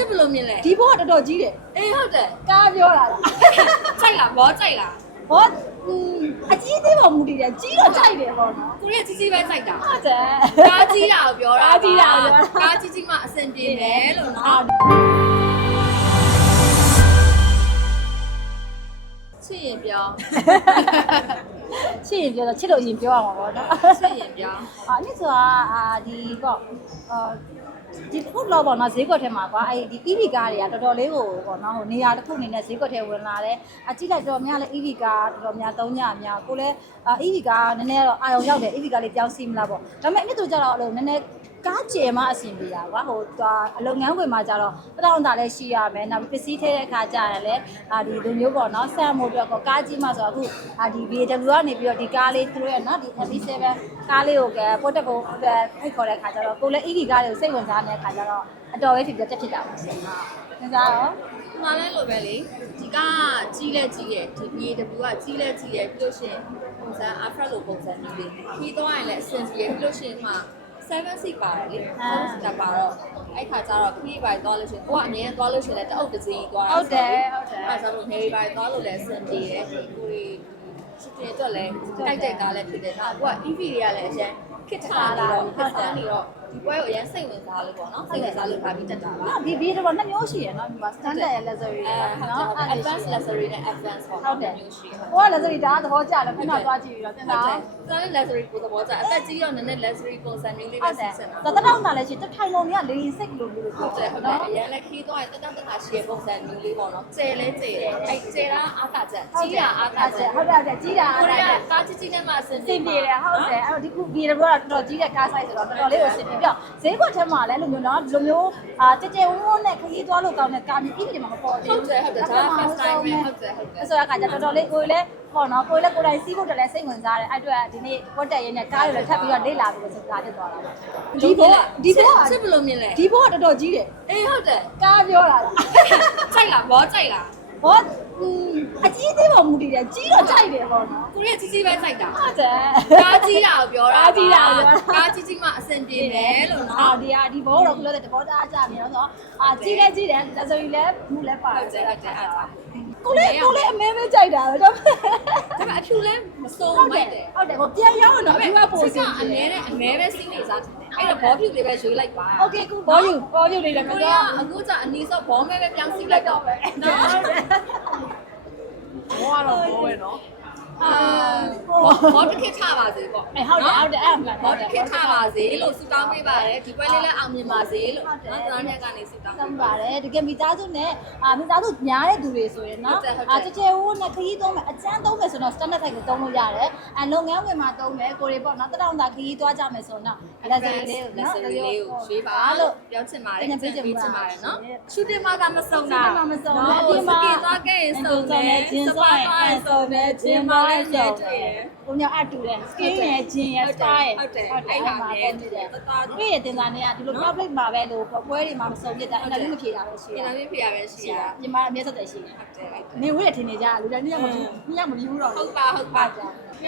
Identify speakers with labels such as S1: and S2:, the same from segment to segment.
S1: ချစ်ဘယ်လိုမြင်လဲ
S2: ဒီဘောကတော်တော်ကြီးတယ်
S1: အေးဟုတ်တယ်
S2: ကားပြောတာလား
S1: ကြိုက်လားဘောကြိုက်လား
S2: ဘောอืมအကြီးသေးပေါ်မူတည်တယ်ကြီးတော့ကြိုက်တယ်ပေါ့နော်
S1: ကိုရီးယားကြီးကြီးပဲကြိုက်တာ
S2: ဟုတ်တယ်
S1: ကားကြီးတာကိုပြောတာ
S2: ကားကြီးတာကိုပြောတာ
S1: ကားကြီးကြီးမှအဆင်ပြေတယ်လို့နော် စ်ရင်ပြော
S2: ချစ်ရင်ပြောတော့ချစ်လို့ရင်ပြောရမှာပေါ့နော်
S1: ချစ်ရင်ပြော
S2: အာအဲ့ဆိုတာအာဒီပေါ့အာဒီခုတော့ပေါ့နော်ဈေးကွက်ထဲမှာကွာအဲ့ဒီ EV ကားတွေကတော်တော်လေးကိုပေါ့နော်ဟိုနေရာတစ်ခုအနေနဲ့ဈေးကွက်ထဲဝင်လာတယ်အကြည့်လိုက်တော့များလဲ EV ကားတော်တော်များသုံးကြများကိုလည်းအာ EV ကားနည်းနည်းတော့အာရုံရောက်တယ် EV ကားလေးပြောင်းစီမလားပေါ့ဒါပေမဲ့အဲ့ဒီတို့ကြတော့အဲ့လိုနည်းနည်း ကားကျယ်မှအဆင်ပြေတာကွာဟိုသွားအလုပ်ငန်းခွင်မှာကြတော့တရောင်းတာလည်းရှိရမယ်နောက်ပစ္စည်းထဲတဲ့အခါကျရင်လည်းအာဒီလိုမျိုးပေါ့နော်ဆမ်မို့အတွက်ကောကားကြီးမှဆိုတော့အခုအာဒီ BMW ကနေပြီးတော့ဒီကားလေးသူတို့ရဲ့နော်ဒီ MB7 ကားလေးကိုကပို့တက်ဖို့ဖိတ်ခေါ်တဲ့အခါကျတော့ကိုလည်း EV ကားတွေကိုစိတ်ဝင်စားနေတဲ့အခါကျတော့အတော်ပဲဖြစ်ပြတက်ဖြစ်တာပါဆင်ဟာသင်စားရော
S1: ဒီမှာလဲလို့ပဲလေဒီကကြီးလဲကြီးရဲ့ဒီ BAW ကကြီးလဲကြီးရဲ့ပြီးလို့ရှိရင်ပုံစံ Afro လိုပုံစံမျိုးလေးပြီးတော့ရင်လည်းအဆင်ပြေပြီးလို့ရှိရင်ဒီမှာ 7 seat ပါတယ်လေ7 seat ပါတော့အဲ့ခါကျတော့ခရီးပိုင်းသွားလို့ရှိရင်ကိုကအမြဲတမ်းသွားလို့ရှိရင်လည်းတအုပ်တစ်စင်းသွား
S2: ဟုတ်တယ်ဟုတ်တယ်
S1: အဲ့ဒါဆိုလို့နေပိုင်းသွားလို့လည်းအဆင်ပြေတယ်ကိုကြီးစတင်အတွက်လည်းတိုက်တဲ့ကားလည်းဖြစ်တယ်နောက်ကိုက EV တွေကလည်းအရင်ခစ်ထားလာတော့ခစ်ထားနေတော့ ဒီပွဲကိုအရင်စိတ်ဝင်စားလို့ပေါ့နော်စိတ်ဝင်စားလို့ထားပြီးတက်တာပါ
S2: နော်ဒီဘီတော့နှစ်မျိုးရှိရနော်ဒီမှာ standard ရဲ့ luxury
S1: အဲ
S2: တွေ
S1: နော်
S2: နော်အဲ့ဒါ
S1: advanced luxury နဲ့ advanced ပေါ့
S2: ဟုတ်တယ်
S1: မျိုးရှိတယ်
S2: ဟိုက luxury ဒါသဘောကျတယ်ခုနသွားကြည့်ပြီးတော့သင်
S1: ဟုတ်
S2: စား
S1: တယ်ကျွန်တော်လည်း luxury ကိုသဘောကျအသက်ကြီးတော့နည်းနည်း luxury ပုံစံမျိုးလေး
S2: ဟု
S1: ပဲ
S2: တ်တ
S1: ဆ
S2: ယ်
S1: င်စင်တာ
S2: သတ္တတောင်းတာလည်းရှိတထိုင်လုံးကြီးကလေရင်စိတ်လိုမျိုးလို့
S1: ဟုတ်တယ်ဟုတ်တယ်အရင်လည်းခီးတော့တက်တက်တက်တာရှိတဲ့ပုံစံမျိုးလေးပေါ့နော်ကျဲလဲကျဲတယ်အဲ့ကျဲတာအားတာချက်ကြီးတာအားတာချက်
S2: ဟုတ်တယ်ဟုတ်တယ်ကြီးတာ
S1: ကို
S2: အား
S1: ရီး
S2: တာ
S1: ယားကားကြီးကြီးနဲ့မှအဆင်
S2: စင်ပြေတယ်ဟုတ်တယ်အဲ့တော့ဒီခုဒီတော့တော်တော်ကြီးတဲ့ကား size ဆိုတော့တော်တော်လေးကိုစင်ပြေပြီးတော့ဈေးကွက်ထဲမှာလည်းလိုမျိုးနော်ဒီလိုမျိုးအာကြကြဝန်းဝန်းနဲ့ခရီးသွားလို့ကောင်းတဲ့ကားမျိုးဣတိမှာမပေါ်သေး
S1: ဟုတ်
S2: ဘူး
S1: တယ်ဟုတ်တယ်ဒါ first time ပဲဟုတ်တယ်ဟုတ်တယ်
S2: အဲ့ဆိုတော့အခါကျတော်တော်လေးကိုယ်လည်းပေါ့နော်ကိုယ်လည်းကိုယ်တိုင်စီးဖို့တလည်းစိတ်ဝင်စားတယ်အဲ့အတွက်ဒီနေ့ဝတ်တက်ရင်းနဲ့ကားတွေလည်းထပ်ပြီးတော့လေ့လာပြီးတော့ဆိုတာဖြစ်သွားတာပါဒီဘောဒီဘော
S1: ချစ်ဘယ်လိုမြင်လဲ
S2: ဒီဘောကတော်တော်ကြီးတယ်
S1: အေးဟုတ်တယ်
S2: ကားပြောတာလား
S1: ကြိုက်လားဘောကြိုက်လား
S2: ဘောอืมအကြီးသေးပေါ်မူတည်တယ်ကြီးတော့ကြိုက်တယ်ပေါ့နော်
S1: ကိုရီးယားကြီးကြီးပဲကြိုက်တာ
S2: ဟုတ်တယ်
S1: ကားကြီးတာကိုပြောတာ
S2: ကားကြီးတာကိုပြောတာ
S1: ကားကြီးကြီးမှအဆင်ပြေတယ်လို့
S2: အာ
S1: နော်
S2: ဒီဟာဒီဘောတော့ပြောတဲ့တဘောသားကြမြင်တော့ဆိုအာကြီးလဲကြီးတယ်လက်စရီလဲမူလဲပါ
S1: ဟုတ်တယ်ဟုတ်တယ်အဲ့ဒါ
S2: ကိုလေးကိုလေးအမဲမဲကြိုက်တာပဲတော့
S1: ဒါပေမဲ့အဖြူလဲမစိုး
S2: ဟုတ်တ
S1: မို
S2: ယ်
S1: က်တယ်
S2: ဟုတ်တယ်ကိုပြန်ရောက်ရင်တော့အဖြူကပိုစင်
S1: အမဲနဲ့အမဲပဲစီးနေစားတယ် အဲ့တော့ဘောဖြူလေးပဲရွေးလိုက်ပါ
S2: โอเคကူဘောယူဘောယူနေတယ်
S1: ကို
S2: ကို
S1: ရီး
S2: တော့
S1: ယားအခုကျအနီးဆော့ဘောမဲပဲပြောင်းစီးလိုက်တော့ပဲနော်
S3: ဘောကတော့ဘောပဲနော်
S1: အာဘောတစ်ခစ်ချပါစေပေါ့
S2: အဲဟုတ်တယ်ဟုတ်တယ်အဲ့မှန်
S1: ဘောတစ်ခစ်ချပါစေလို့ဆုတောင်းပေးပါတယ်ဒီပွဲလေးလည်းအောင်မြင်ပါစေလို့နော်ကျွန်တော်ညကနေဆုတောင်း
S2: သမ်းပါတယ်တကယ်မိသားစုနဲ့အာမိသားစုညားတဲ့သူတွေဆိုရင်နော်အာကြကြဝန်းနဲ့ခရီးသုံးမယ်အကျန်းသုံးမယ်ဆိုတော့ standard type ကိုသုံးလို့ရတယ်အလုပ်ငန်းဝင်မှာသုံးမယ်ကိုရီပေါ့နော်တတောင်သာခရီးသွားကြမယ်ဆိုတော့လက်စရီလေးကို
S1: လက်
S2: နော်
S1: စရီလေးကိုရွေးပါလို့ပြောချင်ပါတယ်ချင်ပေးချင်ပါတယ်နော်ရှူတင်မှာကမစုံတာ
S2: ဒီမှာမစုံဘူး
S1: ဒီမှာသွားခဲ့ရင်စုံတယ်
S2: ဂျင်းစောရင်အဲစုံတယ်ဂျင်းမလည်းစုံတယ်ကိုညအတူတယ် skin ရဲ့ဂျင်းရဲ့ star ရဲ့
S1: ဟုတ်တယ်အဲ့ဒါလည်းတူတယ်သွား
S2: တွေ့ရတင်တာနဲ့ကဒီလို public မှာပဲလို့ပွဲတွေမှာမစုံပြတာအင်တာဗျူးမဖြေတာပဲရှိ
S1: ဒီ
S2: တယ်
S1: လိုမျိုးဖေရပဲရှိ
S2: ရှိ
S1: တာ
S2: တာညီမအမြဲဆက်တယ်ရှိတယ်
S1: ဟုတ်တယ်ဟုတ်တယ်
S2: နေဝေးရထင်နေကြလူတိုင်းညမကြည့်ညမကြည့်ဘူးတော့
S1: ဟုတ်ပါဟုတ်ပါ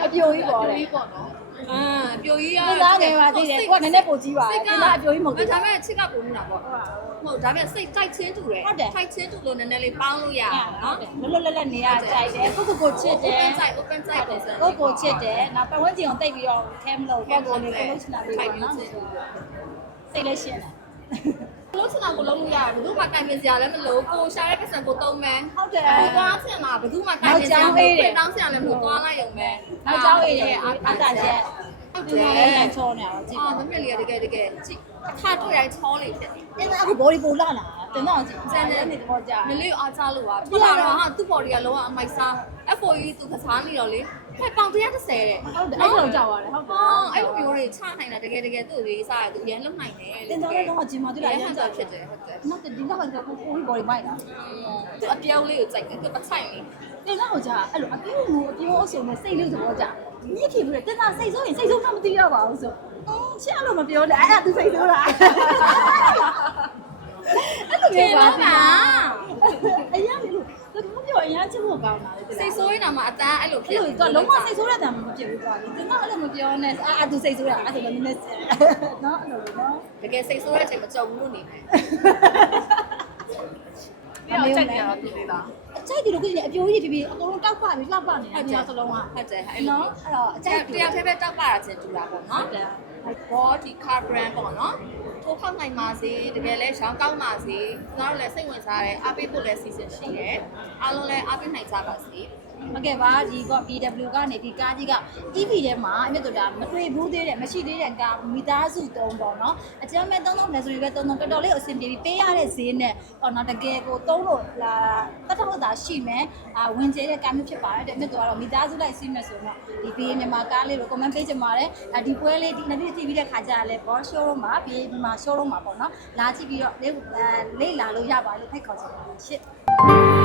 S2: အပြိုကြီးပေါ်တယ်
S3: ပေါ့နော်
S1: အာပြိုကြီးရ
S2: သူသားငယ်ပါသိတယ်ကိုကနည်းနည်းပိုကြီးပါတယ်ဒီကအပြိုကြီးမဟုတ်ဘူး
S1: ဒါပေမဲ့ချစ်ကပုံနေတာပေါ့ဟုတ်ဒါပေမဲ့စိတ်တိုက်ချင်းတူတယ် တိုက်ချင်းတူလို့နည်းနည်းလေးပေါင်းလို့ရအောင်
S2: ဟု
S1: နော်
S2: တ်တယ်လွတ်လွတ်လပ်လပ်နေရကြိုက်တယ်ကိုကိုကိုချစ်တယ်
S1: open side open side ပုံစံ
S2: ကိုကိုချစ်တယ်နောက်ပတ်ဝန်းကျင်ကိုတိတ်ပြီးတော့ခဲမလို့ကိုကိုလေးကိုလုံးချင်တာပြီးတော့နော်စိတ်လည်းရှင်းတယ်
S1: လုံးချင်တာကိုလုံးလို့ရတယ်ဘယ်သူမှတိုင်ပင်စရာလည်းမလိုကိုရှာတဲ့ပတ်စံကိုသုံးမယ်
S2: ဟုတ်တယ်
S1: ကိုသွားချင်တာဘယ်သူမှတိုင်ပင်စရာမလိုပြင်တောင်းစရာလည်းမလိုသွားလိုက်ရုံပဲ
S2: နောက်ကြောင်းရည်ရဲ့အတားချက်
S1: ဟုတ်
S2: ဒီ
S1: တ
S2: မှာ
S1: ယ်
S2: လည်းချောနေအောင်ကြည့်
S1: အာမမေလေးကတကယ်တကယ်ကြည့်အခါတွေ့တိုင်းချောလေးဖြစ်နေ
S2: တင်တာအခုဘောဒီပိုလာလာတင်တော့ကြည့်စံတယ်နေတော့ကြာ
S1: မလေးကိုအားချလို့ပါထွက်လာတော့ဟာသူ့ body ကလုံးဝအမိုက်စား FOE သူကစားနေတော့လေ ဟဲ့ပေါင်130တဲ့
S2: ဟုတ်တယ်အဲ့လိုကြောက်ရတယ်ဟုတ်တယ်
S1: ဟောအဲ့လိုမျိုးတွေချနိုင်တာတကယ်တကယ်သူ့လေးစားတယ်သူရန်လုံနိုင်တယ်
S2: တင်တော့လည်းတော့ဂျင်မာတူ
S1: သူ
S2: လာ
S1: လည်း
S2: ရ
S1: ဟ
S2: န်
S1: န်
S2: ကြော
S1: တာ
S2: က်
S1: ဖြစ်တယ်ဟုတ်တယ်
S2: နောက်ဒီတော့ကတော့ကိုကိုဘောဒီမိုက်တာ
S1: သူအပြောင်းလေးကိုကြိုက်တယ်သူပဆိုင်လေး
S2: တင်တော့ကြာအဲ့လိုအပြိုးကိုအပြိုးအစုံနဲ့စိတ်လေးသဘောကြာမြင့်ဖြစ်ပြီးတင်တာစိတ်ဆိုးရင်စိတ်ဆိုးမှမသိတော့ပါဘူးဆိုအော်ချစ်အဲ့လိုမပြောနဲ့အဲ့ဒါသူစိတ်ဆိုးတာအဲ့လို
S1: ကျေ
S2: မျိုးပါ
S1: တော့ပါ
S2: အရင်ကလို့သူ မပြောအရင်ချစ်ဖို့ကောင်းတာလေ
S1: စိတ်ဆိုးနေတာမှအတန်းအဲ့လိုဖြစ်
S2: အဲ့လိုကလုံးဝစိတ်ဆိုးရတာမှမဖြစ်ဘူးကွာဒီတော့အဲ့လိုမပြောနဲ့အာအတူစိတ်ဆိုးရအဲ့ဒါလည်းနည်းနည်းနော်အဲ့လိုနော်
S1: တကယ်စိတ်ဆိုးတဲ့အချိန်မကြုံဘူးလို့နေတယ်ကြို
S2: ရုံ
S1: က်
S2: ပဲ
S1: ကြတော့သူလေးလား
S2: အကြိုက်ဒီလိုကိုကြီးအပြိုးကြီးဖြစ်ပြီးအကုန်လုံးတောက်ပပြီးလှပနေတယ်ဒီမှာစလုံးက
S1: ဟုတ်တယ်အဲ့လို
S2: နော်အဲ့တော့အကြိုက်
S1: တရားသေးပဲတောက်ပါတာချင်းတူတာပေါ့နော်
S2: တယ်
S1: ဘောဒီ car brand ပေါ့နော်ထိုးဖောက်နိုင်ပါစေတကယ်လဲရောင်းကောင်းပါစေကျွန်တော်တို့လည်းစိတ်ဝင်စားတယ်အားပေးဖို့လည်းစီစဉ်ရှိတယ်အားလုံးလည်းအားပေးနိုင်ကြပါစေ
S2: ဟုတ်ကဲ့ပါဒီက BW ကနေဒီကားကြီးက EV ထဲမှာအမြတ်တို့ဒါမတွေ့ဘူးသေးတယ်မရှိသေးတဲ့ကားမိသားစုသုံးပေါ့နော်အကျမ်းမဲ့သုံးသုံးလဲဆိုရင်ပဲသုံးသုံးတော်တော်လေးအဆင်ပြေပြီးပေးရတဲ့ဈေးနဲ့ပေါ့နော်တကယ်ကိုသုံးလို့လာတတ်တော့တာရှိမယ်အာဝင်ကျဲတဲ့ကားမျိုးဖြစ်ပါတယ်တဲ့အမြတ်တို့ကတော့မိသားစုလိုက်စီးမယ်ဆိုတော့ဒီ BA မြန်မာကားလေးကို comment ပေးချင်ပါတယ်အဒီပွဲလေးဒီနေ့ကြည့်ပြီးတဲ့ခါကျတော့လဲ boss showroom မှာ BA မှာ showroom မှာပေါ့နော်လာကြည့်ပြီးတော့လေးလေ့လာလို့ရပါလို့ဖိတ်ခေါ်ချင်ပါတယ်ရှင့်